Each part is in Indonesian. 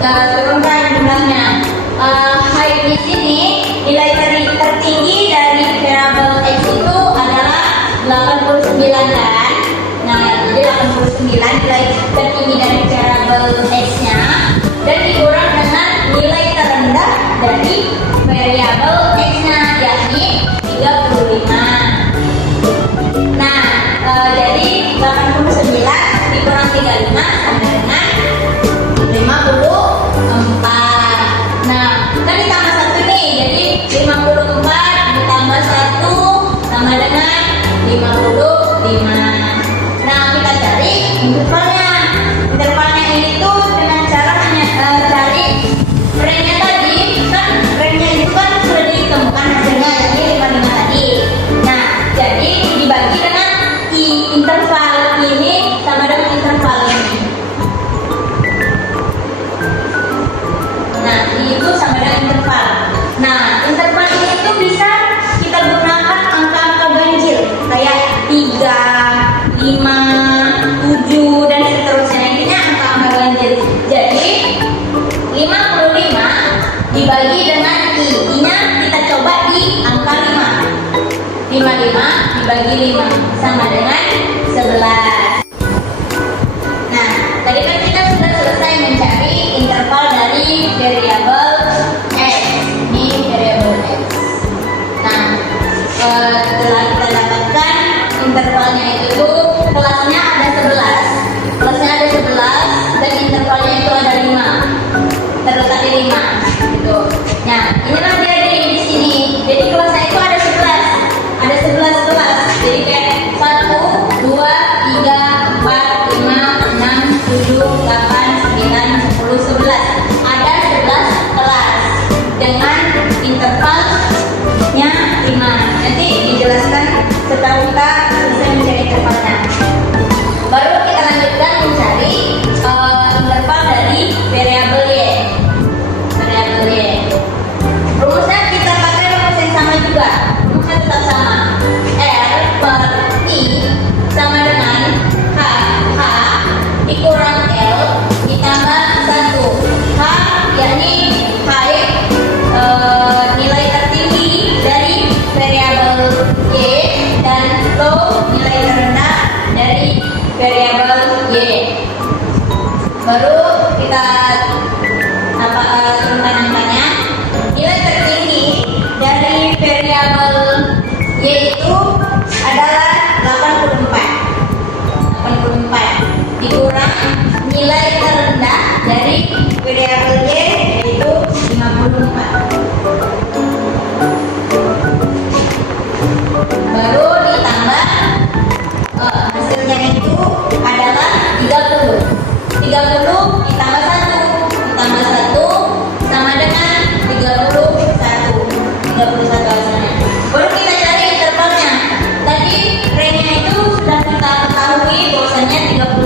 turunkan jumlahnya. Di sini nilai tertinggi dari variabel X itu adalah 89 kan? Nah, jadi 89 nilai tertinggi dari variabel X-nya dan dikurang dengan nilai terendah dari variabel X-nya, yakni 35. Nah, jadi 89 dikurang 35 sama dengan 54. Nah, kan ditambah 1 nih, jadi 54 ditambah 1 sama dengan 55. Nah, kita cari intervalnya. Intervalnya ini tuh dengan cara cari range-nya tadi. Kan range-nya itu kan sudah ditemukan hasilnya, yakni 55 tadi. Nah, jadi dibagi dengan interval ini sama dengan interval ini. Nah, ini tuh sama dengan interval. Nah, interval ini tuh bisa kita gunakan angka-angka ganjil kayak 3, 5, 7 dan seterusnya. Intinya angka-angka ganjil. Jadi 55 dibagi dengan I-nya kita coba di angka 5. 55 dibagi 5 sama dengan 11. Nah, tadi kan kita sudah selesai mencari interval dari variabel X. Ini variabel X. Nah, setelah kita dapatkan intervalnya itu kelasnya ada 11. Kelasnya ada 11 dan intervalnya itu ada 5. Terletak di 5 gitu. Nah, inilah dia di sini. Jadi kelasnya itu ada 11. Ada 11 kelas. Jadi kayak 1, 2, 3, 4, 5, 6, 7, 8, 9, 10, 11. Ada 11 kelas dengan intervalnya 5. Nanti dijelaskan setelah kita selesai mencari intervalnya. Baru kita lanjutkan mencari interval dari variabel Y. Variabel Y. Rumusnya kita pakai rumus yang sama juga. Rumusnya tetap sama. R per I sama dengan H dikurang L ditambah 1. H yakni nilai tertinggi dari variabel Y dan low nilai terendah dari variabel Y. Baru kita turunkan angkanya. Nilai tertinggi dari variabel Y itu adalah 84 dikurang nilai terendah dari variabel Y yaitu 54. Baru ditambah hasilnya itu adalah 30. 30 ditambah 1 sama dengan 31. 31 hasilnya. Baru kita cari intervalnya. Tadi range-nya itu sudah kita ketahui bahwasanya 31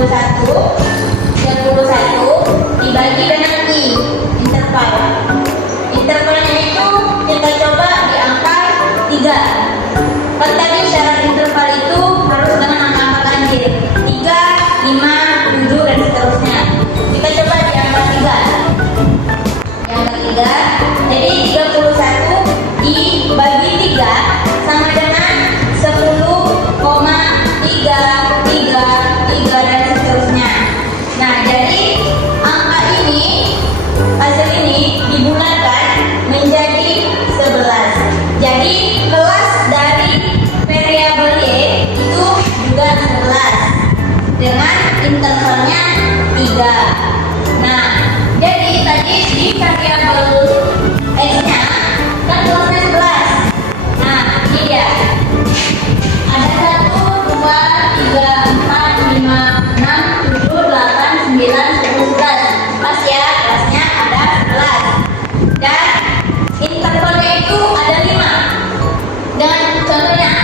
dibagi dengan I, interval. Intervalnya itu kita coba di angka 3. Kan tadi syarat interval itu harus dengan angka-angka ganjil 3, 5, 7 dan seterusnya. Kita coba di angka 3. Di angka 3, jadi 31 dibagi 3 sama dengan 10,333 dan seterusnya. Nah, jadi angka ini, hasil ini dibulatkan menjadi 11. Jadi kelas dari variabel Y itu juga 11 dengan intervalnya 3. Nah, jadi tadi di variabel X-nya kan kelasnya 11. Nah, ini dia. Ada 1, 2, 3, 4, 5, 6, 7, 8, 9, 10, 11. Pas ya, kelasnya ada 11. Dan intervalnya itu ada 5. Dan contohnya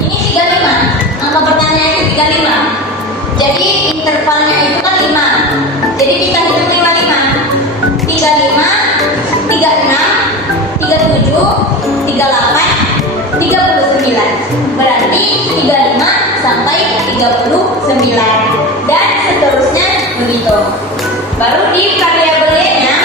ini 35. Angka pertanyaannya 35. Jadi intervalnya itu kan 5. Jadi kita hitung 55. 35, 36, 37, 38, 39. Berarti 35 sampai 39 dan seterusnya begitu. Baru di variabel Y-nya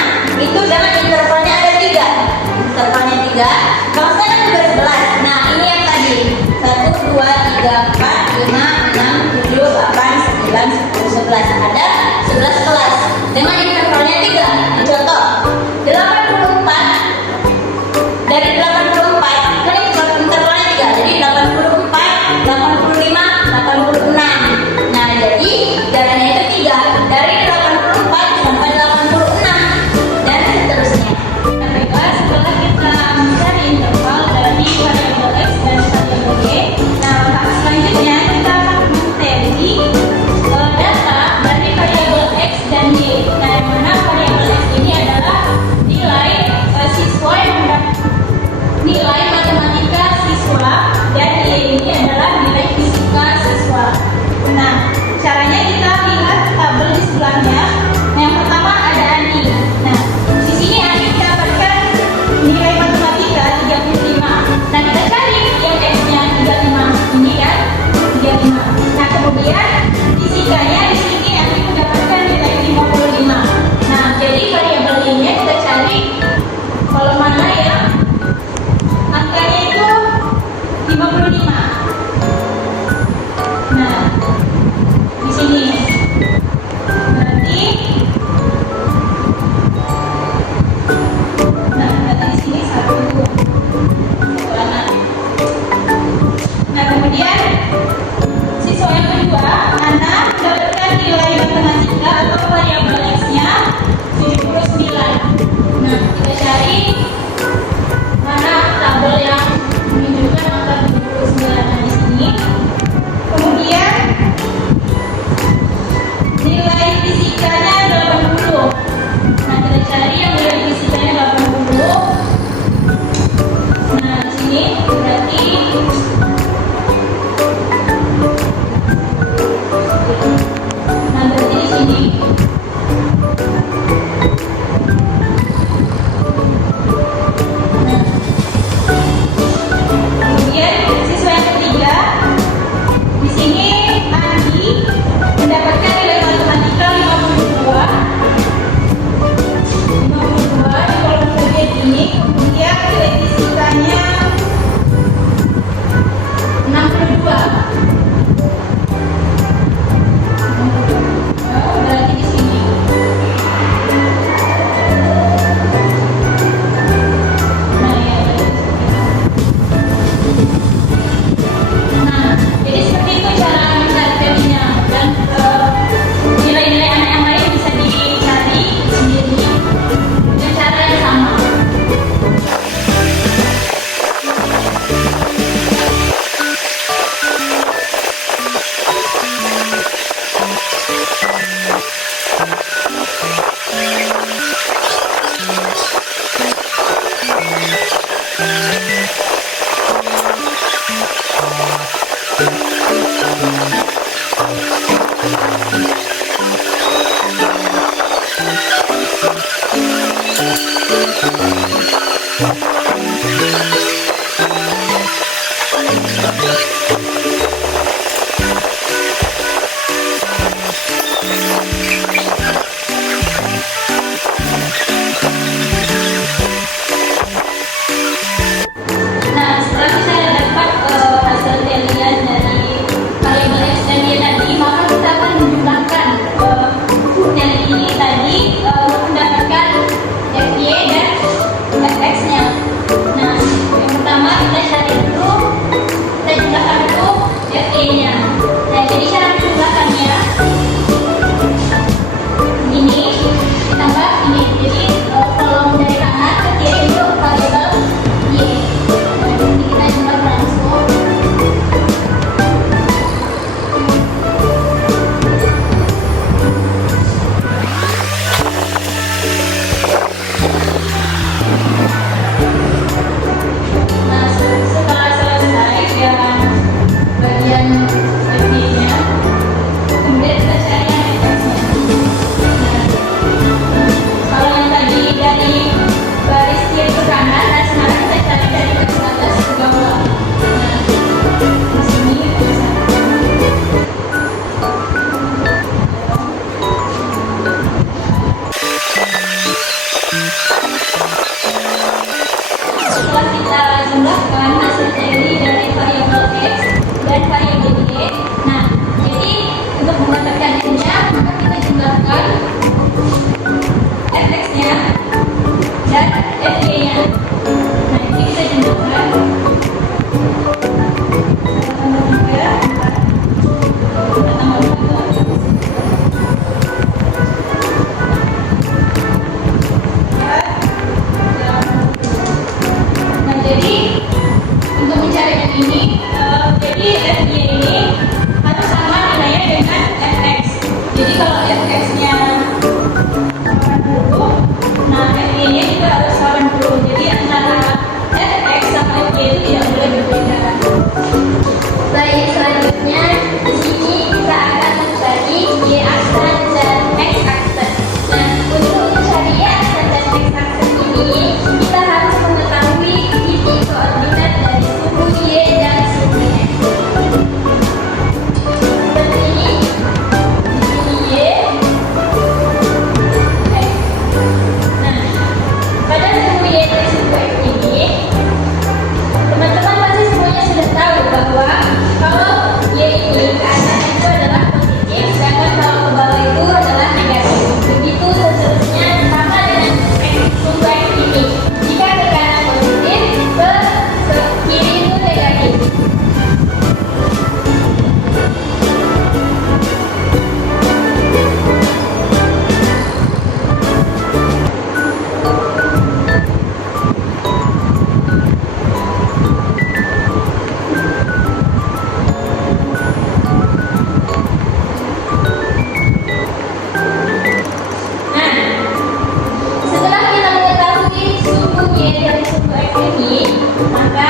Maka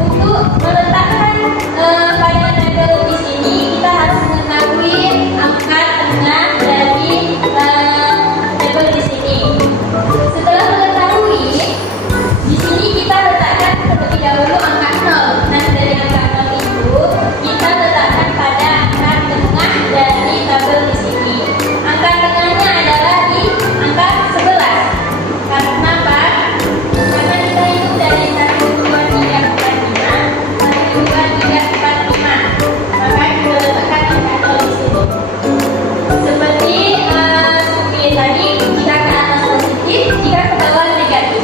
untuk meletakkan pada tabel di sini kita harus mengetahui angka tengah dari tabel di sini. Setelah mengetahui, di sini kita letakkan terlebih dahulu angka 0. Nah, dari angka 0 itu kita letakkan pada angka tengah dari tabel di sini. Angka tengahnya adalah di angka 11. Karena apa? Karena kita itu dari 1, 2, 3, 4, 5, 1, 2, 3, 4, 5. Maka kita letakkan angka 0 di sini. Seperti tadi, jika ke atas positif, jika ke bawah negatif.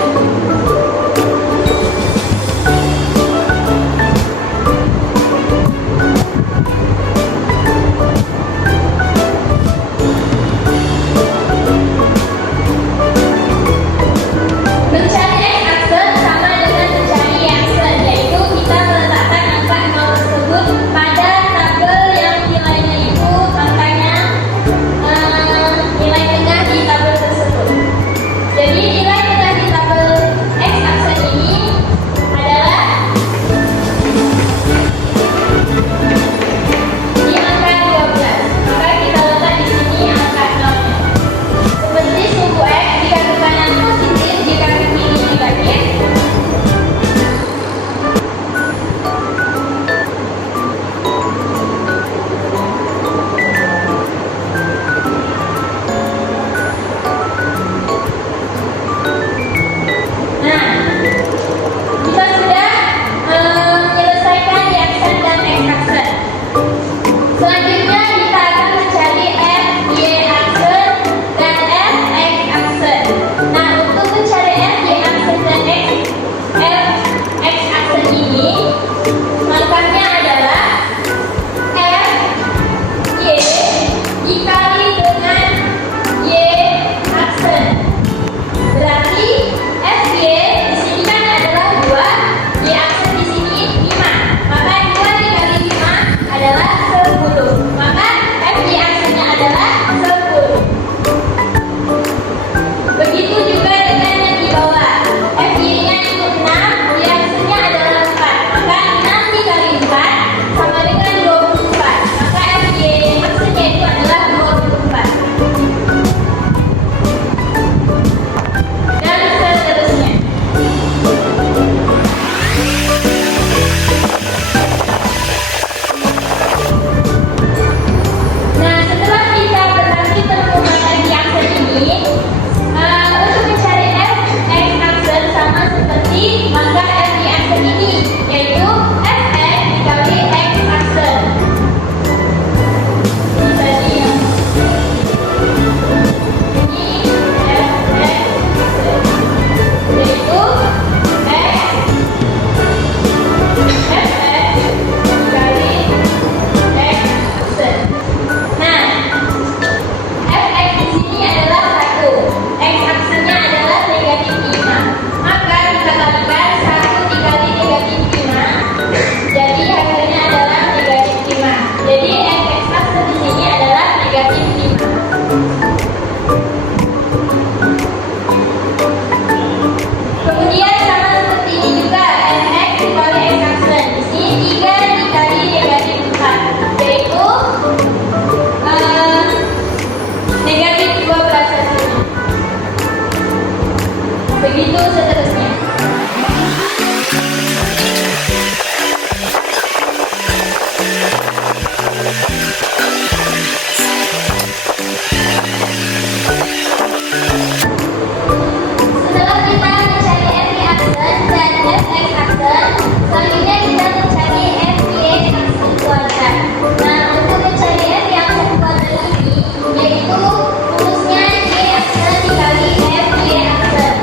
Mencari X aksen sama dengan mencari Y aksen, yaitu kita meletakkan angka 0 tersebut pada tabel yang nilainya itu angkanya nilai tengah di tabel tersebut. Jadi nilai tengah di tabel X aksen ini adalah di angka 12. Maka kita letak di sini angka 0-nya. Seperti suku X, jika ke kanan positif, jika ke kiri negatif. Nah, kita sudah menyelesaikan Y aksen dan X aksen. Selanjutnya kita akan mencari F, Y aksen dan F, X aksen. Nah, untuk mencari F, Y aksen dan X aksen ini, langkahnya adalah F, Y dikali dengan Y aksen. Berarti FY di sini kan adalah 2, Y aksen di sini 5. Maka 2 dikali 5 adalah 10. Maka FY aksennya adalah 10. Begitu juga dengan yang di bawah. FY-nya itu 6, Y aksennya adalah 4. Maka 6 dikali 4 sama dengan 24. Maka FY aksennya itu adalah 24. Dan seterusnya. Nah, setelah kita berhasil menemukan Y aksen ini, untuk mencari F, X aksen sama seperti maka F, Y aksen ini, yaitu Fx dikali X aksen. Ini tadi yang ini Fx yaitu Fx dikali X aksen. Nah, Fx di sini adalah 1, X aksennya adalah negatif 5. Maka kita kalikan 1 dikali negatif 5, jadi hasilnya adalah negatif 5. Jadi Fx aksen di sini adalah negatif 5. Kemudian sama seperti ini juga Fx dikali X aksen. Di sini 3 dikali negatif 4, yaitu negatif 12 hasilnya. Begitu seterusnya. Setelah kita mencari FY aksen dan Fx aksen, selanjutnya kita mencari FY aksen kuadrat. Nah, untuk mencari FY aksen kuadrat ini, yaitu rumusnya Y aksen dikali FY aksen.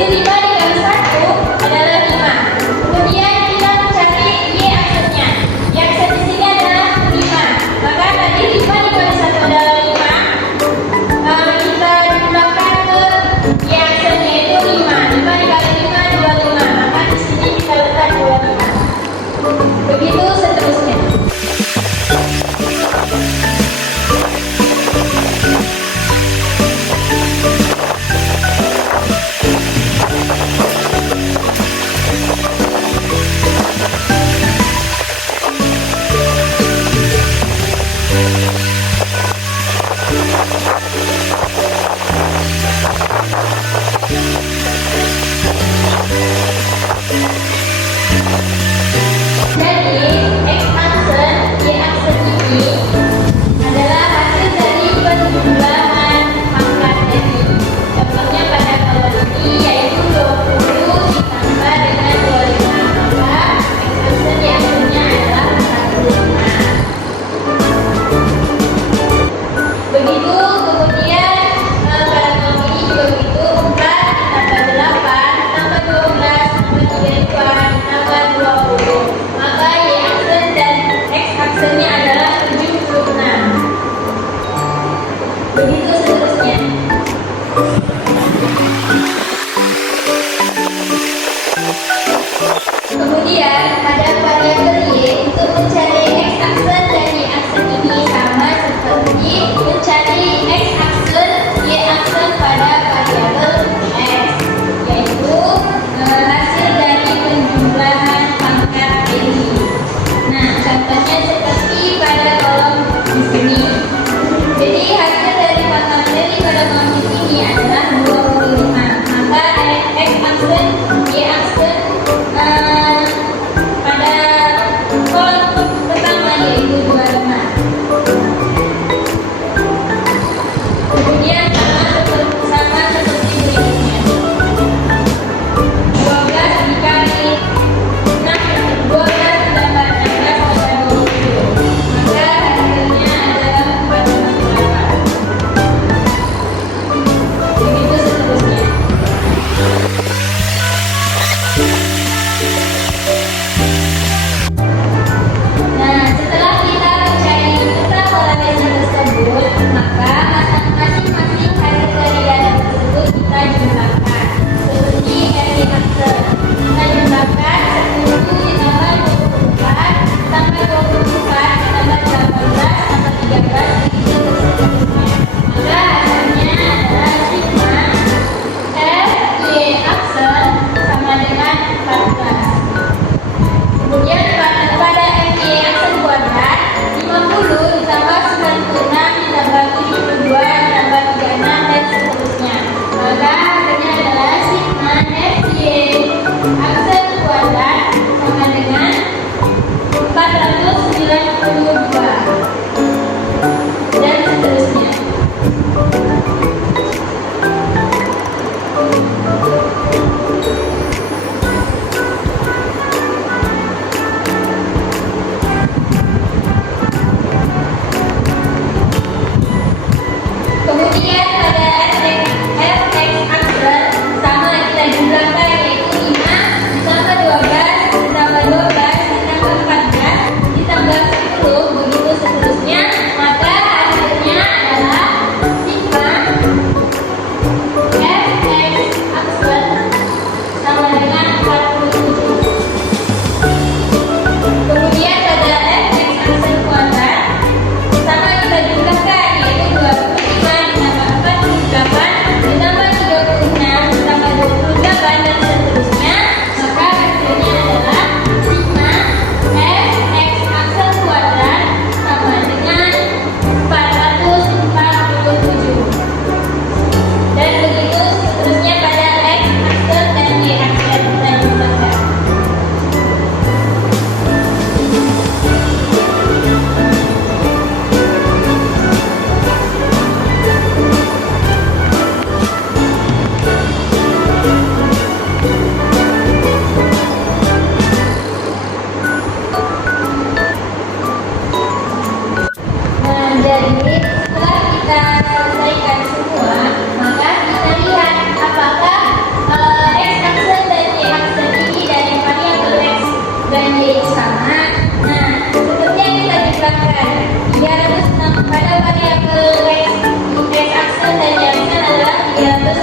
Jadi 5 dikali 1 adalah 5. Kemudian kita mencari Y aksennya. Y aksen di sini adalah 5. Maka tadi 5 dikali 1 adalah 5. Kita jumlahkan ke Y aksennya itu 5. 5 dikali 5 25. Maka di sini kita letak 25. Begitu seterusnya. Jadi, X aksen, Y aksen ini adalah hasil dari penjumlahan pangkat dari. Contohnya pada kolom ini yaitu 20 ditambah dengan 25. Maka X aksen, Y aksennya adalah 45. Begitu, kemudian pada kolom ini juga begitu. 4 ditambah 8 ditambah 12 ditambah 32 ditambah 20. Maka Y aksen dan X aksennya adalah 76. Begitu seterusnya. Kemudian pada variabel Y untuk mencari X aksen dan Y aksen ini sama seperti mencari X aksen Y aksen pada variabel X, yaitu hasil dari penjumlahan pangkat dari. Nah, contohnya seperti pada kolom di sini. Jadi hasil dari pangkat dari pada kolom di sini adalah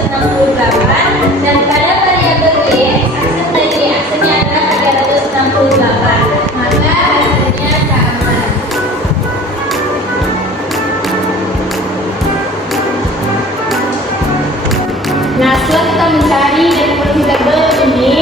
368 dan pada variabel B, aksen dari aksennya adalah 368. Maka hasilnya sama. Nah, setelah kita mencari dari variabel ini,